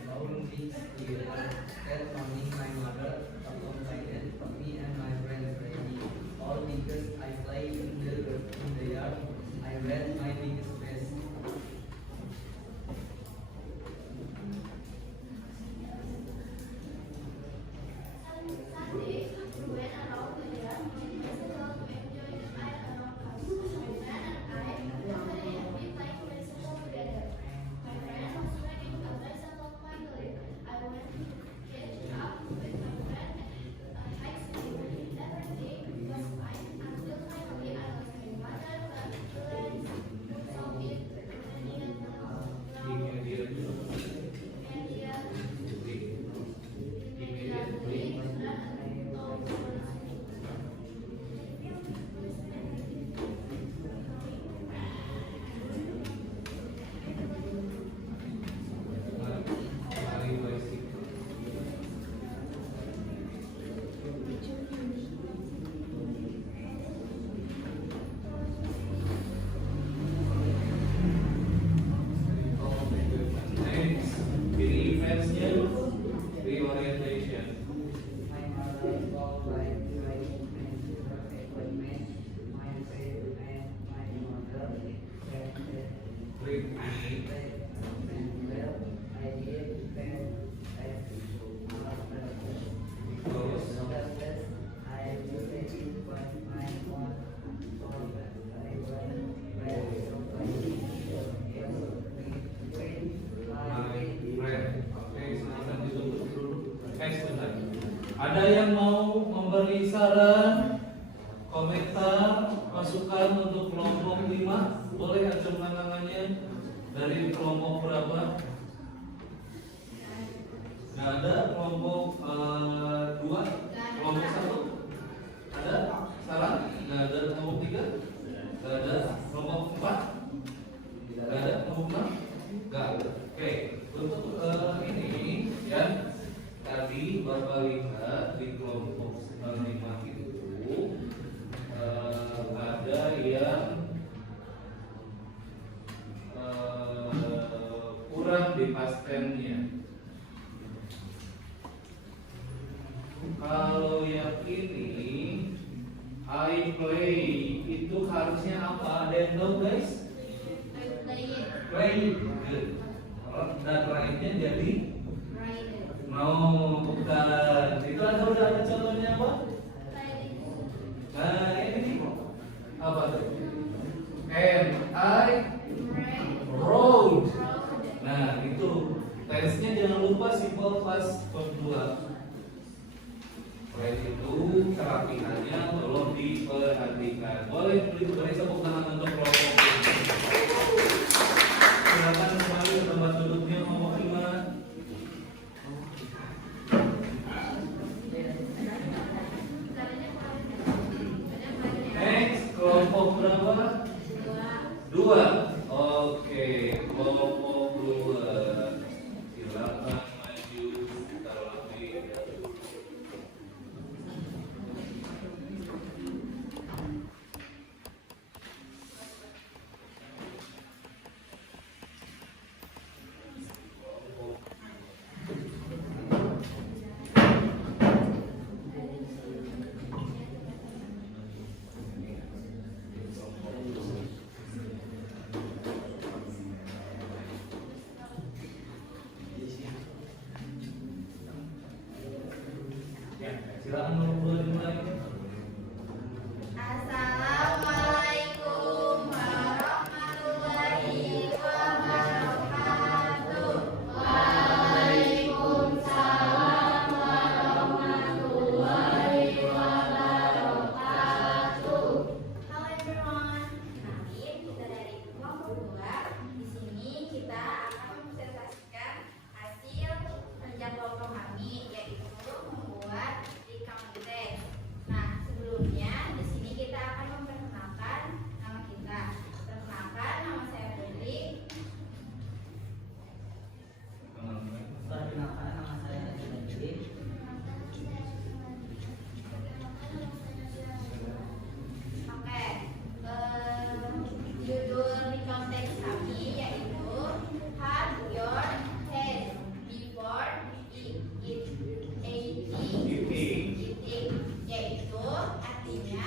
bowling beach together. That morning my mother accompanied me and my friend Freddy. All because I play in the yard. I ran my biggest best. Sunday, we went around the yard with bicycle to enjoy the air around us. My friend and I were very happy playing bicycle together. My friend was riding a bicycle finally. I went to catch up with my friend at high school. Everything was fine until finally I lost my mother and friends who saw it Next, ini events-nya reorientation. My mother called like my equipment. My friend and my mother said that Break. well, I did that at Terus I was taking but my mom told that I was Oke, silakan ditutup dulu. Sebentar. Ada yang mau memberi saran, komentar, masukan untuk kelompok 5? Boleh acungkan tangannya. Dari kelompok berapa? Nggak ada. Kelompok 2? Kelompok 1? Ada saran? Nggak ada. Kelompok 3? Nggak ada. Kelompok 4? Nggak ada. Kelompok 6? Nggak ada. Oke, untuk ini ya, tadi Bapak lihat di kelompok 5 itu ada yang kurang di pastennya. Kalau yang ini I play itu harusnya apa? Ada yang tahu guys? Play. Good. Dan right-nya jadi no, bukan. Itu udah ada contohnya apa? Nah ini apa tuh? And I rode. Nah itu tense-nya jangan lupa simple past kedua. Right itu kerapihannya tolong diperhatikan. Boleh beri tepuk tangan untuk kelompok ini. Silakan kembali ke tempat duduknya kelompok 5. Next, kelompok berapa? 2. Oke, kelompok dua, silakan maju terlebih dahulu. Ya, silakan nomor dimulai. Assalamualaikum warahmatullahi wabarakatuh. Waalaikumsalam warahmatullahi wabarakatuh. Halo everyone. Kenalin, kita dari kelompok 2. Di sini kita akan mempresentasikan hasil jadwal kami, yaitu membuat recount text. Nah, sebelumnya di sini kita akan memperkenalkan nama kita. Perkenalkan, nama saya Putri. Perkenalkan, nama saya Najib. Oke, judul recount text kami yaitu Have your head before eating, yaitu artinya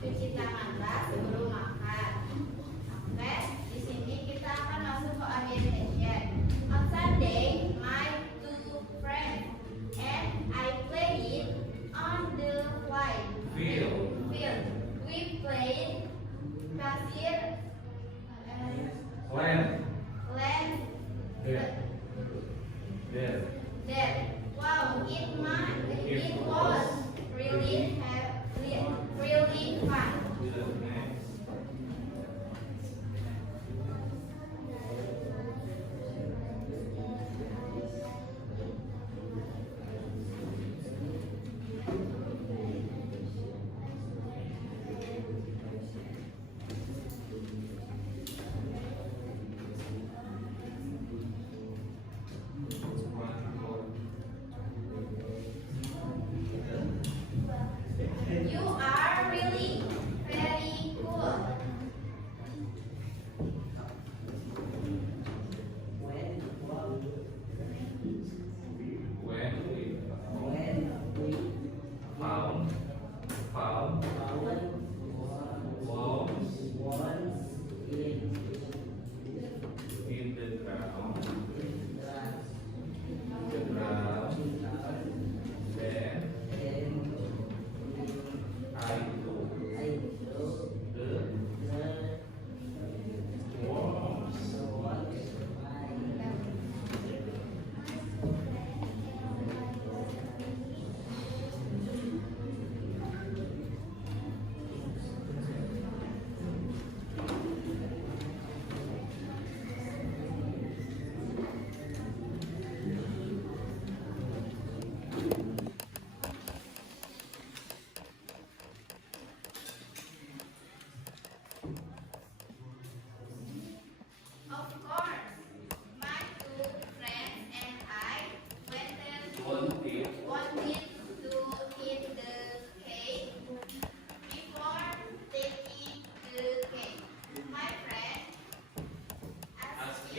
cuci tanganlah sebelum makan. Oke, di sini kita akan masuk ke orientation. On Sunday, my two friends and I played on the Field. We played pasir, Land. land, There. There. that. Wow, it was really fun. Next. You are really very cool. When we found worms in the ground, then I took the worms. Of course, my two friends and I wanted Wanted to eat the cake. Before taking the cake, my friend asked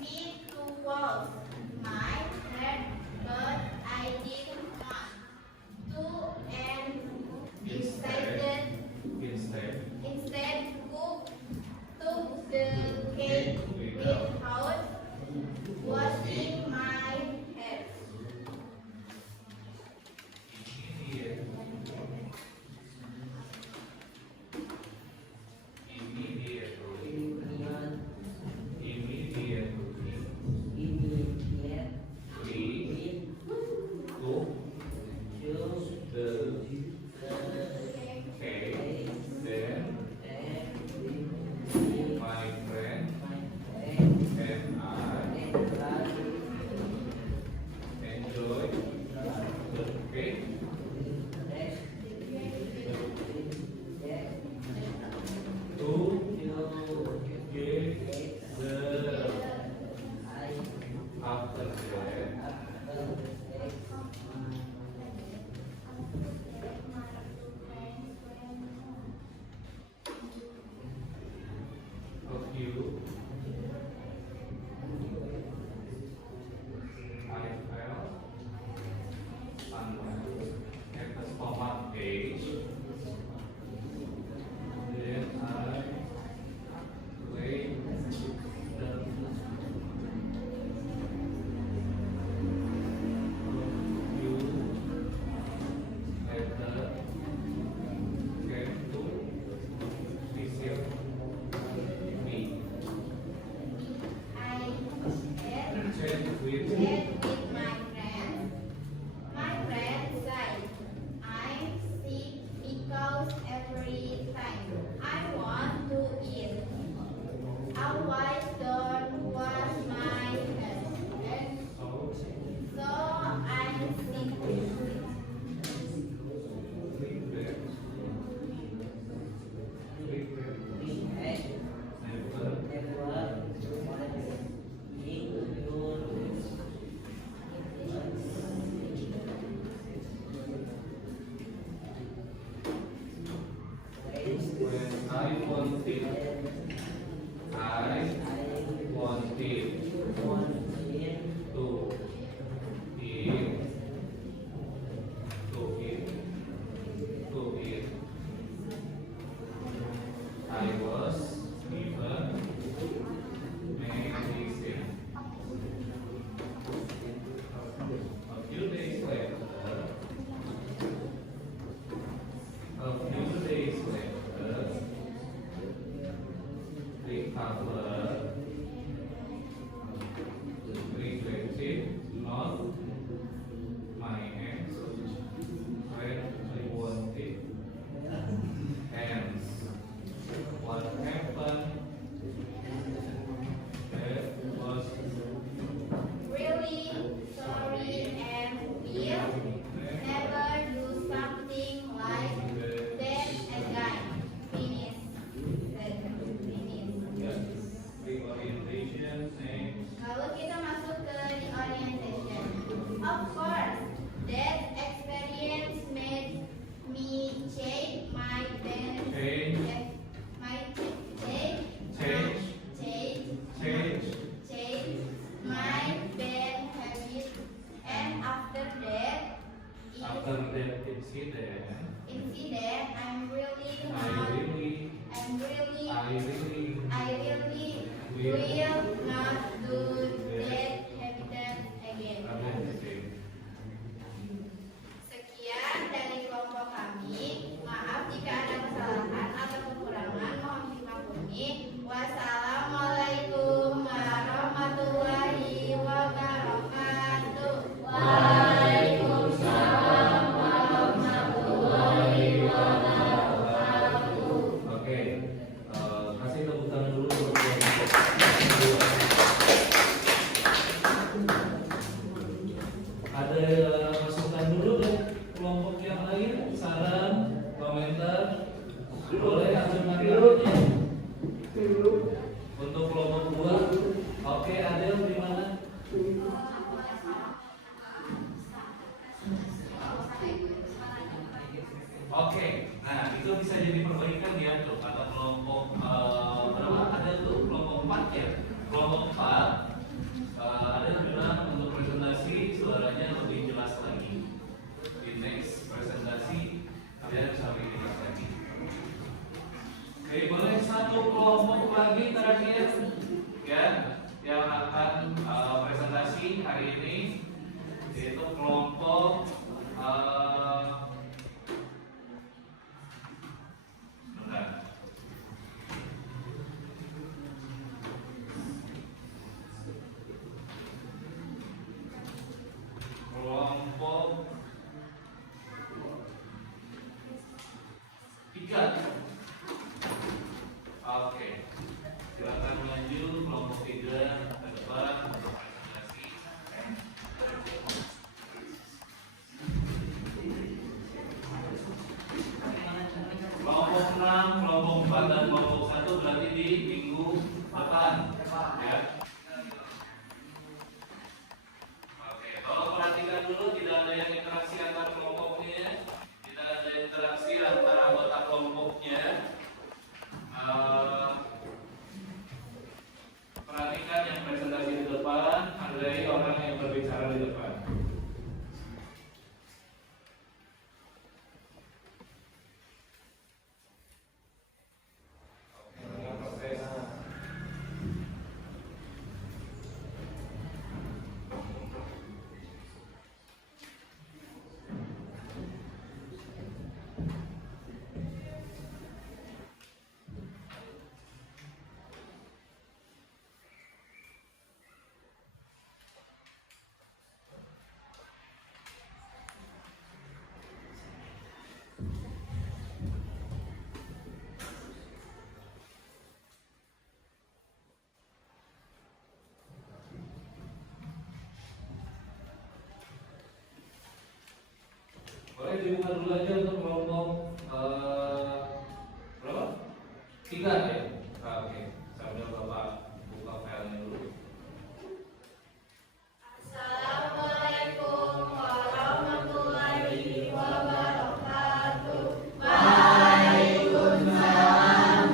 me to wash my hand, but I didn't want to, and decided instead took the cake without washing my hands. Immediately I want it. I want it to eat. To eat. To eat. I was given medicine. A few days later, recover, regretted not my hands when I wanted. Hence, what happened that was Really sorry and will never do something like that again. Finish. reorientation next. Lalu kita masuk ke the orientation. Of course, that experience made me change my band. Change. My change. Change. Change. Change. Change my bad habit. And after that After that incident, I'm really I not. really I really will not do that habit again. Sekian dari kelompok kami. Maaf jika ada kesalahan atau kekurangan, mohon dimaklumi. Wassalamualaikum warahmatullahi wabarakatuh. Waalaikumsalam warahmatullahi wabarakatuh. Oke, kasih tepuk tangan dulu buat ada masukan dulu deh kelompok yang lain, saran, komentar, boleh ajukan tangannya. Untuk kelompok 2, oke, Adel di mana? Oke, nah itu bisa jadi perbaikan ya tuh kata kelompok berapa ada tuh kelompok 4 ya, kelompok 4 ada bilang untuk presentasi suaranya lebih jelas lagi di next presentasi dia bisa lebih jelas lagi. Oke, boleh satu kelompok lagi terakhir ya yang akan presentasi hari ini yaitu kelompok kelompok 3. Oke, silakan maju kelompok 3 ke depan untuk presentasi. Kelompok 6, kelompok 4 dan kelompok 1 berarti di minggu depan ya. Oke, kalau perhatikan dulu tidak ada yang interaksi antar kelompoknya, tidak ada interaksi antara anggota kelompoknya. Perhatikan yang presentasi di depan, hargai orang yang berbicara di depan. Boleh dibuka dulu aja untuk kelompok berapa? 3 ya? Oke, sambil Bapak buka filenya dulu. Assalamualaikum warahmatullahi wabarakatuh. Waalaikumsalam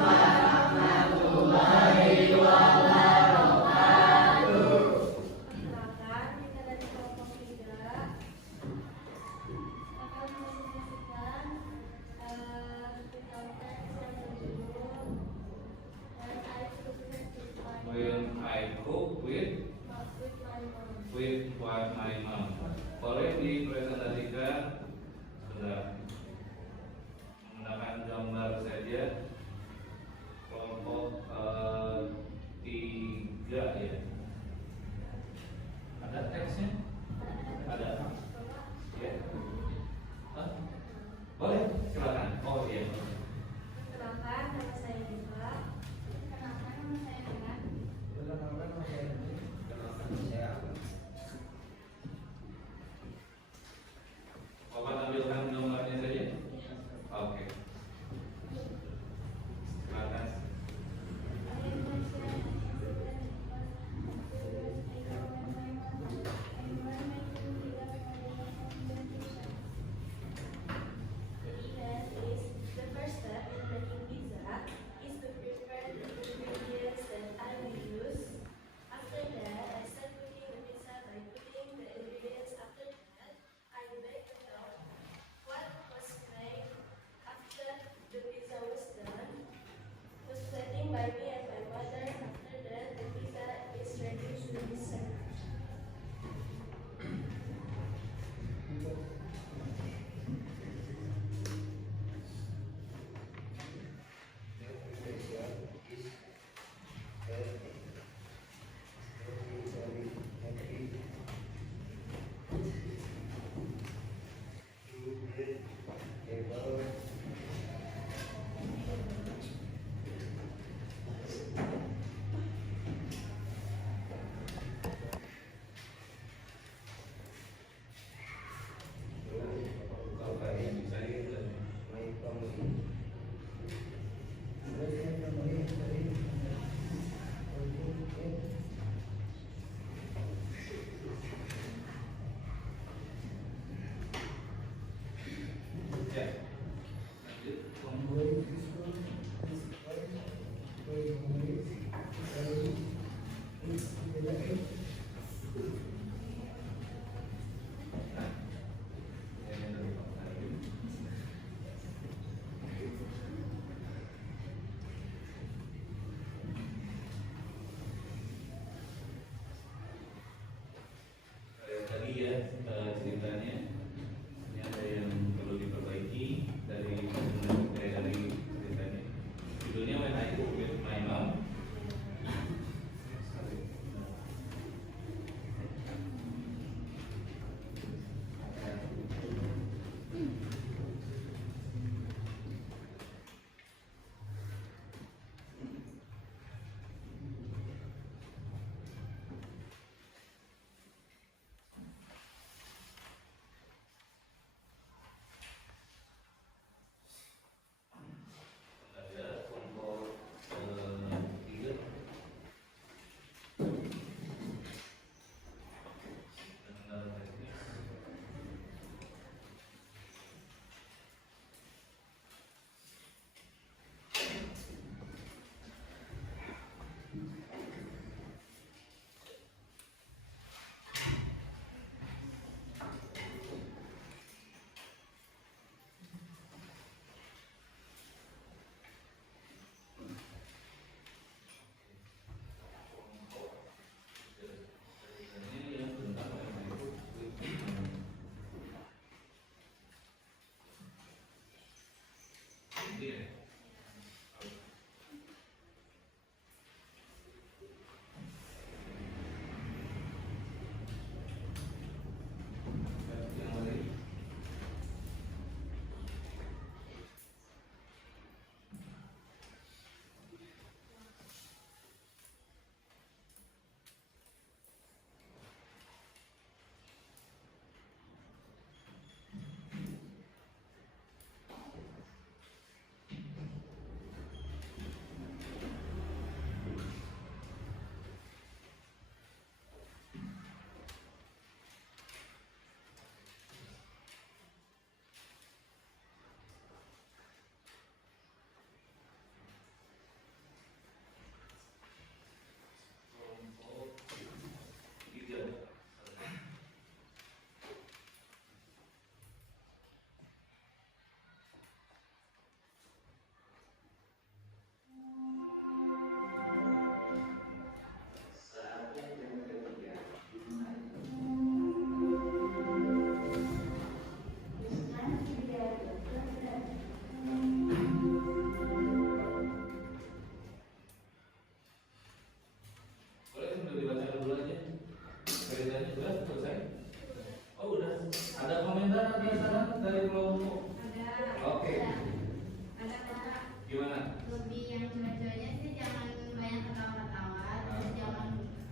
Lebih yang cewek-ceweknya sih jangan banyak ketawa-ketawa, terus jangan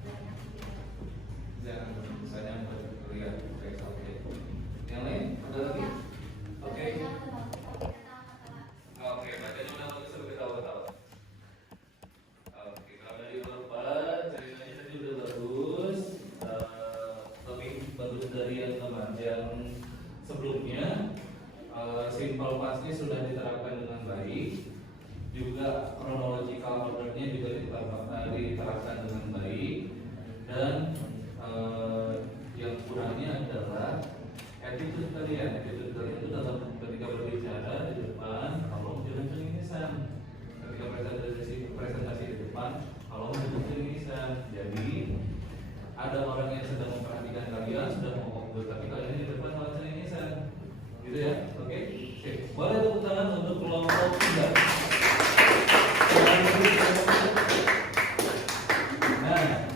banyak Jangan misalnya berteriak kayak oke. Yang lain ada lagi? Oke. Oke, bacanya udah bagus sampai ketawa-ketawa. Oke, kalau dari Bapak ceritanya tadi udah bagus, lebih bagus dari yang kemarin sebelumnya. Simple pasti sudah diterapkan dengan baik, juga chronological ordernya juga diterapkan dengan baik, dan yang kurangnya adalah attitude kalian. Attitude kalian itu dalam ketika berbicara di depan, kalau jangan cengengesan. Ketika presentasi di depan, kalau jangan cengengesan. Jadi ada orang yang sedang memperhatikan kalian, sudah mau fokus, tapi kalian di depan malah cengengesan. Gitu ya, oke? Boleh tepuk tangan untuk kelompok 3. Nah,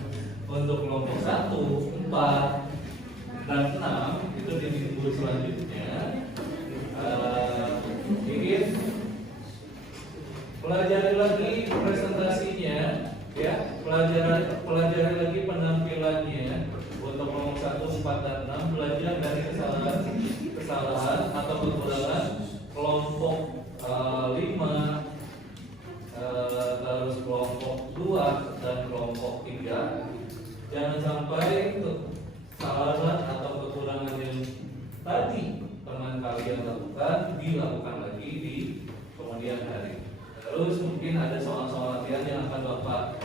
untuk kelompok 1, 4, dan 6 itu di minggu selanjutnya ingin pelajari lagi presentasinya, ya, pelajari lagi penampilannya. Untuk kelompok 1, 4, dan 6 belajar dari kesalahan atau kekurangan kelompok 5, terus kelompok 2 dan kelompok 3. Jangan sampai kesalahan atau kekurangan yang tadi teman kalian lakukan dilakukan lagi di kemudian hari. Terus mungkin ada soal-soal latihan yang akan Bapak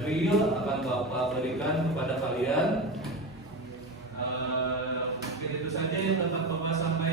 drill, akan Bapak berikan kepada kalian. Mungkin itu saja yang dapat Bapak sampaikan.